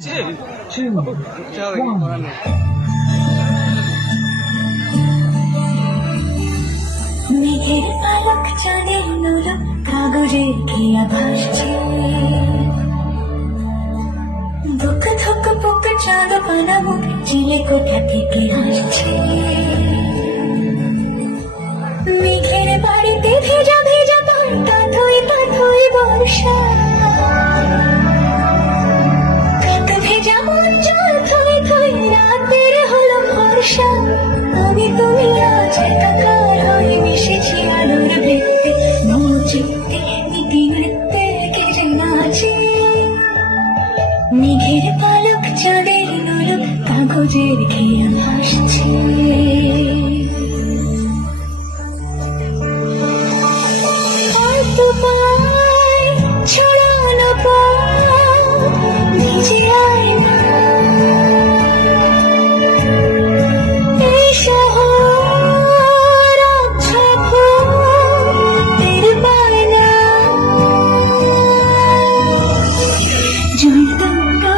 Three, two, one. মেঘের পালক চাঁদের নোলক কাগজের খেয়া ভাসছে ধুক ধুক পুক চাঁদ পানা মুখ চিলে কোথা থেকে হাসছে মেঘের বাড়িতে ভেজা ভেজা পাতা থই বর্ষা কাত ভেজা মন জল থই রাতের হলো ভরসা আমি তুমি আজ একাকার হয়ে মিশেছি আলোর বৃত্তে নচিত্তে ইতিবৃত্তে কে যে নাচে মেঘের পালক চাঁদের নোলক কাগজের খেয়া ভাসছে ছড়ানো ভিজে আয়না এই শহর আচ্ছা ফুলের বায়না জলদঙ্গা